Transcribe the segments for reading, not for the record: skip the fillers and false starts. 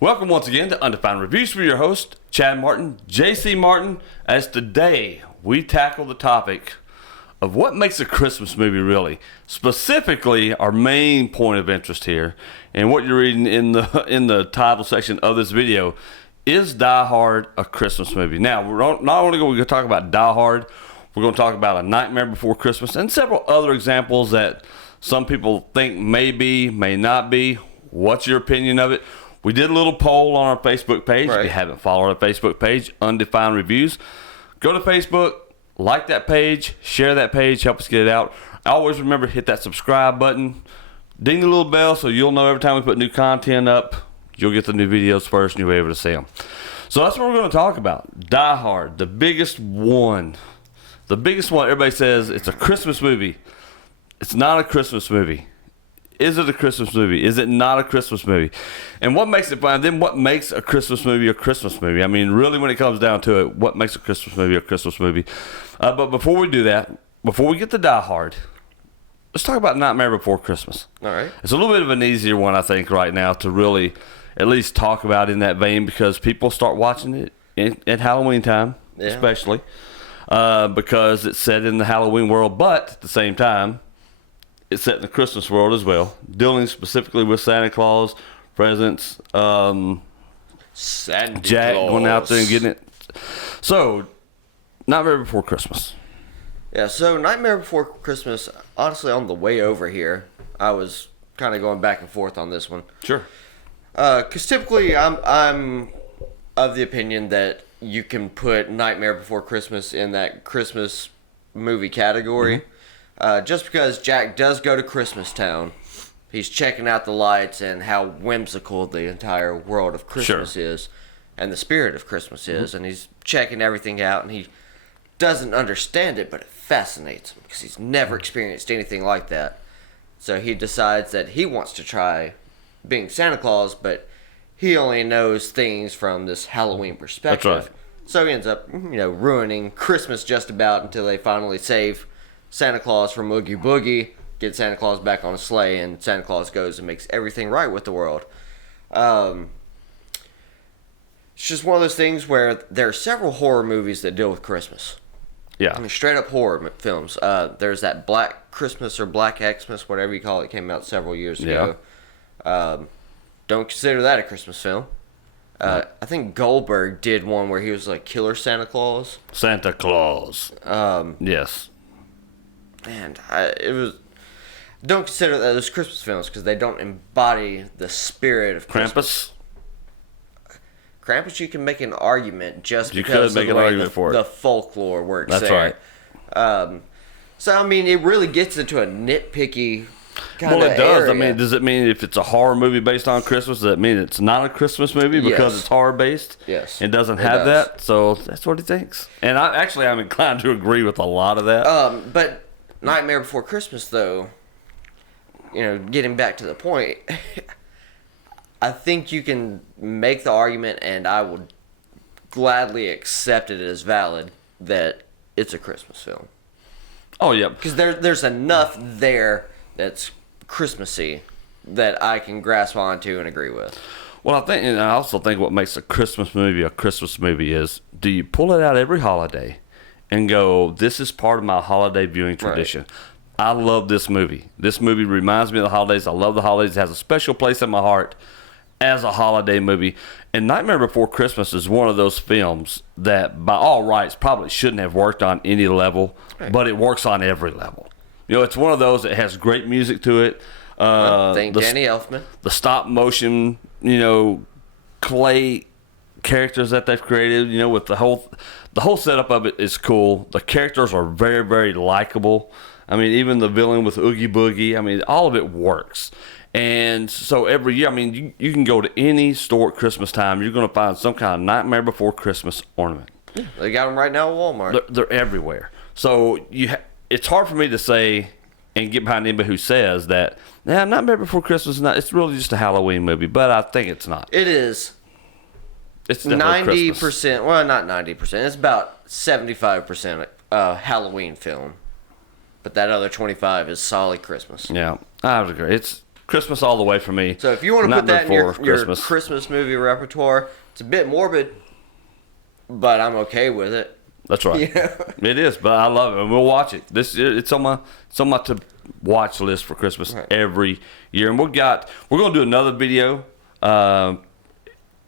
Welcome once again to Undefined Reviews with your host, Chad Martin, JC Martin, as today we tackle the topic of what makes a Christmas movie really. Specifically, our main point of interest here, and what you're reading in the title section of this video, is Die Hard a Christmas movie? Now, we're not only going to talk about Die Hard, we're going to talk about A Nightmare Before Christmas, and several other examples that some people think may be, may not be. What's your opinion of it? We did a little poll on our Facebook page. If you haven't followed our Facebook page, Undefined Reviews, go to Facebook, like that page, share that page, help us get it out. Always remember to hit that subscribe button, ding the little bell so you'll know every time we put new content up, you'll get the new videos first and you'll be able to see them. So that's what we're going to talk about. Die Hard, the biggest one. The biggest one. Everybody says it's a Christmas movie. It's not a Christmas movie. Is it a Christmas movie? Is it not a Christmas movie? And what makes it fun? Then what makes a Christmas movie a Christmas movie? I mean, really, when it comes down to it, what makes a Christmas movie a Christmas movie? But before we do that, before we get to Die Hard, let's talk about Nightmare Before Christmas. All right. It's a little bit of an easier one, I think, right now to really at least talk about in that vein, because people start watching it at Halloween time, especially, because it's set in the Halloween world, but at the same time, it's set in the Christmas world as well, dealing specifically with Santa Claus, presents, Santa Jack Claus. going out there and getting it. So, Nightmare Before Christmas. Yeah, so Nightmare Before Christmas, honestly, on the way over here, I was kind of going back and forth on this one. Sure. Because typically I'm of the opinion that you can put Nightmare Before Christmas in that Christmas movie category. Mm-hmm. Just because Jack does go to Christmas Town, he's checking out the lights and how whimsical the entire world of Christmas is, and the spirit of Christmas is, and he's checking everything out, and he doesn't understand it, but it fascinates him because he's never experienced anything like that. So he decides that he wants to try being Santa Claus, but he only knows things from this Halloween perspective. That's right. So he ends up, ruining Christmas just about until they finally save Santa Claus from Oogie Boogie, get Santa Claus back on a sleigh, and Santa Claus goes and makes everything right with the world. It's just one of those things where there are several horror movies that deal with Christmas. Yeah. I mean, straight up horror films. There's that Black Christmas or Black Xmas, whatever you call it, came out several years ago. Don't consider that a Christmas film. I think Goldberg did one where he was like Killer Santa Claus. Santa Claus. Yes. And don't consider those Christmas films because they don't embody the spirit of Christmas. Krampus, you can make an argument just because of the way the folklore works. That's there. Right. So I mean, it really gets into a nitpicky kind Well, of it does. area. I mean, does it mean if it's a horror movie based on Christmas, does that mean it's not a Christmas movie because it's horror based? Yes. It doesn't have that, so that's what he thinks. And I'm inclined to agree with a lot of that. But Nightmare Before Christmas, though, getting back to the point, I think you can make the argument, and I would gladly accept it as valid, that it's a Christmas film. Oh, yeah. Because there's enough there that's Christmassy that I can grasp onto and agree with. Well, I also think what makes a Christmas movie is, do you pull it out every holiday and go, this is part of my holiday viewing tradition? Right. I love this movie. This movie reminds me of the holidays. I love the holidays. It has a special place in my heart as a holiday movie. And Nightmare Before Christmas is one of those films that, by all rights, probably shouldn't have worked on any level, but it works on every level. It's one of those that has great music to it. Thank Danny Elfman. The stop motion, clay characters that they've created, with the whole setup of it is cool. The characters are very, very likable. I mean, even the villain with Oogie Boogie, I mean, all of it works. And so every year, I mean, you can go to any store at Christmas time, you're going to find some kind of Nightmare Before Christmas ornament. Yeah, they got them right now at Walmart. They're everywhere. So it's hard for me to say and get behind anybody who says that, Nightmare Before Christmas is not, it's really just a Halloween movie, but I think it's not. It is. It's 90%, well, not 90%, it's about 75% Halloween film. But that other 25 is solid Christmas. Yeah, I would agree. It's Christmas all the way for me. So if you want to Not put that in your Christmas. Christmas movie repertoire, it's a bit morbid, but I'm okay with it. That's right. Yeah. It is, but I love it, and we'll watch it. It's on my to watch list for Christmas every year, and we're gonna do another video.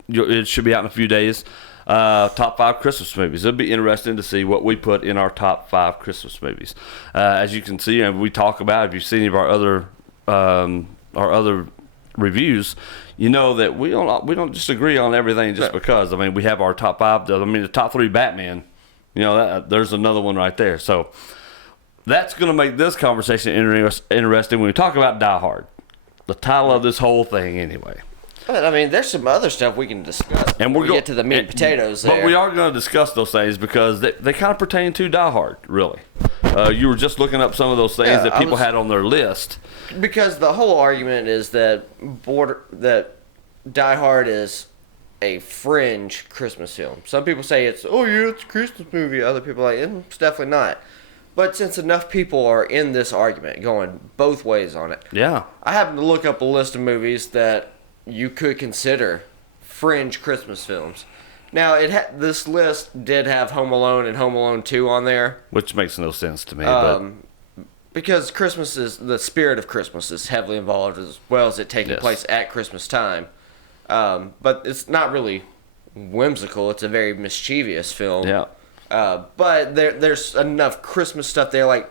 It should be out in a few days. Top 5 Christmas movies. It'll be interesting to see what we put in our top 5 Christmas movies. As you can see, and we talk about, if you've seen any of our other reviews, you know that we don't just agree on everything just because. I mean, we have our top 5. I mean, the top 3 Batman. You know, there's another one right there. So that's going to make this conversation interesting when we talk about Die Hard. The title of this whole thing, anyway. But I mean, there's some other stuff we can discuss. And we'll get to the meat and potatoes there. But we are going to discuss those things because they kind of pertain to Die Hard, really. You were just looking up some of those things that people had on their list. Because the whole argument is that Die Hard is a fringe Christmas film. Some people say it's a Christmas movie. Other people are like, it's definitely not. But since enough people are in this argument, going both ways on it, I happened to look up a list of movies that you could consider fringe Christmas films. Now, this list did have Home Alone and Home Alone 2 on there. Which makes no sense to me. Because the spirit of Christmas is heavily involved, as well as it taking place at Christmas time. But it's not really whimsical. It's a very mischievous film. Yeah. But there's enough Christmas stuff there. Like,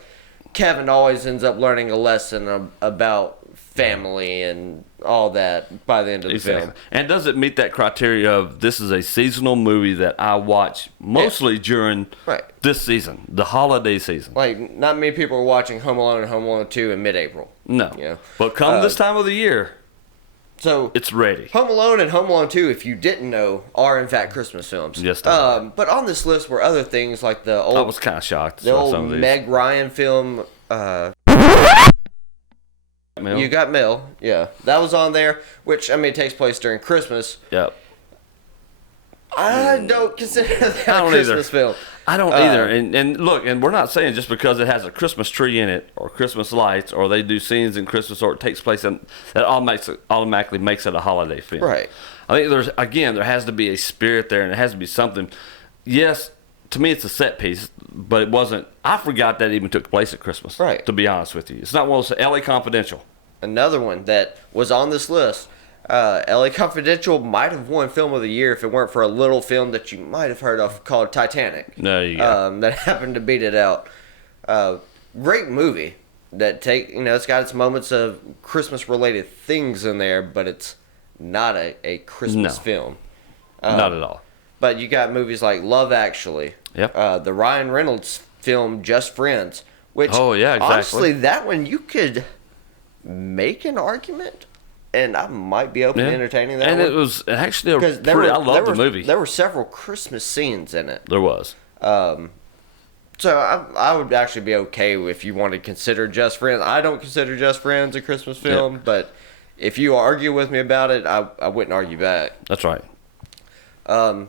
Kevin always ends up learning a lesson about family and all that by the end of the film. And does it meet that criteria of this is a seasonal movie that I watch mostly during this season, the holiday season? Like, not many people are watching Home Alone and Home Alone 2 in mid-April. No. You know? But come this time of the year, so it's ready. Home Alone and Home Alone 2, if you didn't know, are in fact Christmas films. Yes, but on this list were other things like the old... I was kind of shocked. The old Meg Ryan film... You Got Mail, yeah. That was on there, which, I mean, it takes place during Christmas. Yep. I don't consider that a Christmas film. I don't either. And look, and we're not saying just because it has a Christmas tree in it, or Christmas lights, or they do scenes in Christmas, or it takes place in, that automatically makes it a holiday film. Right. I think there has to be a spirit there, and it has to be something. Yes, to me it's a set piece, but it wasn't. I forgot that it even took place at Christmas. Right. To be honest with you, it's not one of those L.A. Confidential. Another one that was on this list. L.A. Confidential might have won Film of the Year if it weren't for a little film that you might have heard of called Titanic. There you go. That happened to beat it out. Great movie. It's got its moments of Christmas-related things in there, but it's not a Christmas film. Not at all. But you got movies like Love Actually. Yep. The Ryan Reynolds film Just Friends. Which, exactly. honestly, that one you could make an argument, and I might be open to entertaining that. And one. it was actually I love the movie. There were several Christmas scenes in it. There was. So I would actually be okay if you want to consider Just Friends. I don't consider Just Friends a Christmas film, but if you argue with me about it, I wouldn't argue back. That's right. So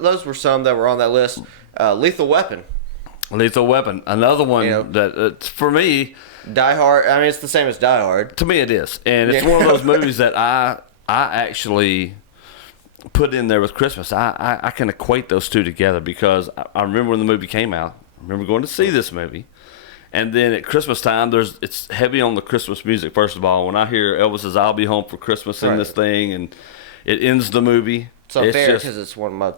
those were some that were on that list. Lethal Weapon. Lethal Weapon, another one that for me. Die Hard. I mean, it's the same as Die Hard. To me, it is, and it's one of those movies that I actually put in there with Christmas. I can equate those two together because I remember when the movie came out. I remember going to see this movie, and then at Christmas time, it's heavy on the Christmas music. First of all, when I hear Elvis's "I'll Be Home for Christmas" in this thing, and it ends the movie. It's unfair because it's one of my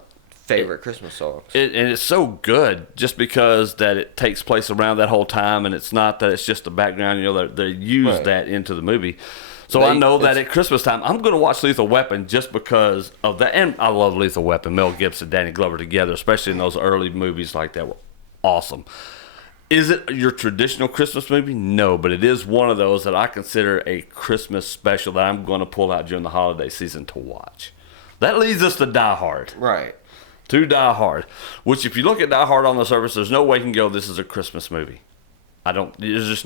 favorite Christmas songs. And it's so good just because that it takes place around that whole time, and it's not that it's just the background. They use that into the movie. So I know that at Christmas time, I'm going to watch Lethal Weapon just because of that. And I love Lethal Weapon. Mel Gibson, Danny Glover together, especially in those early movies like that, were awesome. Is it your traditional Christmas movie? No, but it is one of those that I consider a Christmas special that I'm going to pull out during the holiday season to watch. That leads us to Die Hard. Right. To Die Hard, which if you look at Die Hard on the surface, there's no way you can go, this is a Christmas movie. It's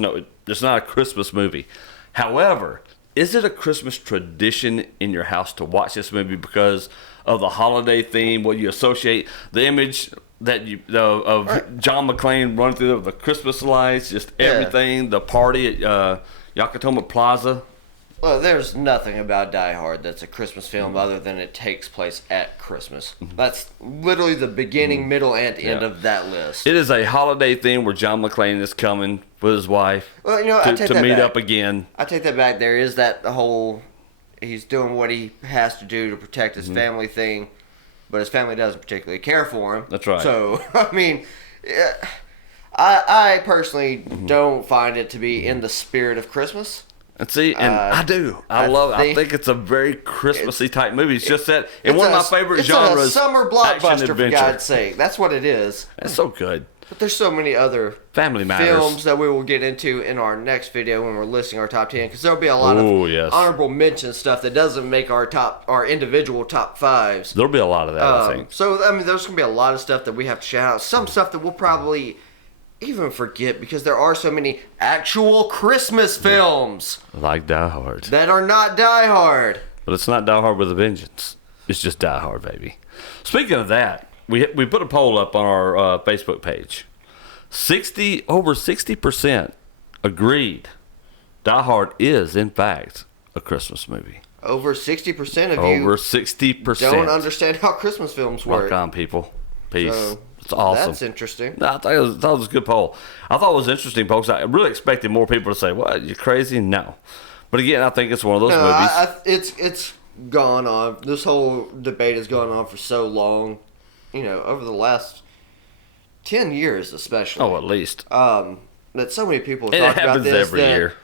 not a Christmas movie. However, is it a Christmas tradition in your house to watch this movie because of the holiday theme, what you associate, the image that of John McClane running through the Christmas lights, just everything, the party at Yakatomi Plaza, Well, there's nothing about Die Hard that's a Christmas film other than it takes place at Christmas. That's literally the beginning, middle, and end of that list. It is a holiday thing where John McClane is coming with his wife Well, you know, I take to that meet back. up again. I take that back. There is that whole he's doing what he has to do to protect his family thing, but his family doesn't particularly care for him. That's right. So, I mean, yeah, I personally don't find it to be in the spirit of Christmas. And see, and I do. I love it. I think it's a very Christmassy type movie. It's just that in one of my favorite genres. It's a summer action blockbuster, for adventure. God's sake. That's what it is. It's so good. But there's so many other Family Matters. films that we will get into in our next video when we're listing our top 10, because there'll be a lot Ooh, of yes. honorable mention stuff that doesn't make our individual top fives. There'll be a lot of that, I think. So I mean, there's gonna be a lot of stuff that we have to shout out. Some stuff that we'll probably even forget because there are so many actual Christmas films Like Die Hard. that are not Die Hard. But it's not Die Hard with a Vengeance. It's just Die Hard, baby. Speaking of that, we put a poll up on our Facebook page. Over 60% agreed Die Hard is, in fact, a Christmas movie. Over 60% of Over you 60%. don't understand how Christmas films work. Rock on, people. Peace. So, It's awesome. That's interesting. No, I thought it was a good poll. I thought it was interesting, folks. I really expected more people to say, "What? You're crazy?" No, but again, I think it's one of those movies. It's gone on. This whole debate has gone on for so long. You know, over the last 10 years, especially. Oh, at least That so many people have it talked about happens this. every that year.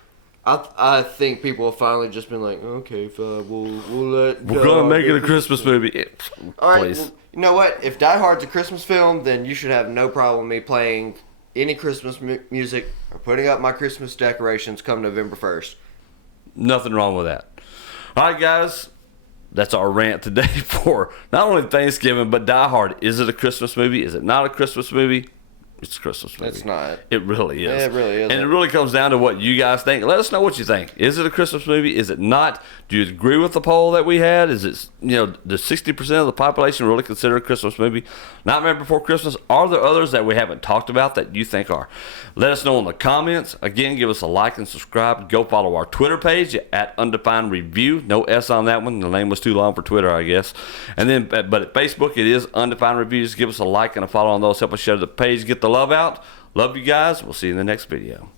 I think people have finally just been like, okay, fine, we'll let. We're gonna make it a Christmas movie. All right. Please. Well, you know what? If Die Hard's a Christmas film, then you should have no problem with me playing any Christmas music or putting up my Christmas decorations come November 1st. Nothing wrong with that. All right, guys. That's our rant today for not only Thanksgiving, but Die Hard. Is it a Christmas movie? Is it not a Christmas movie? It's a Christmas movie. It's not. It really is. It really is. And it really comes down to what you guys think. Let us know what you think. Is it a Christmas movie? Is it not? Do you agree with the poll that we had? Is it, does 60% of the population really consider a Christmas movie? Nightmare Before Christmas? Are there others that we haven't talked about that you think are? Let us know in the comments. Again, give us a like and subscribe. Go follow our Twitter page at Undefined Review. No S on that one. The name was too long for Twitter, I guess. And then, but at Facebook, it is Undefined Reviews. Give us a like and a follow on those. Help us share the page. Get the love out. Love you guys. We'll see you in the next video.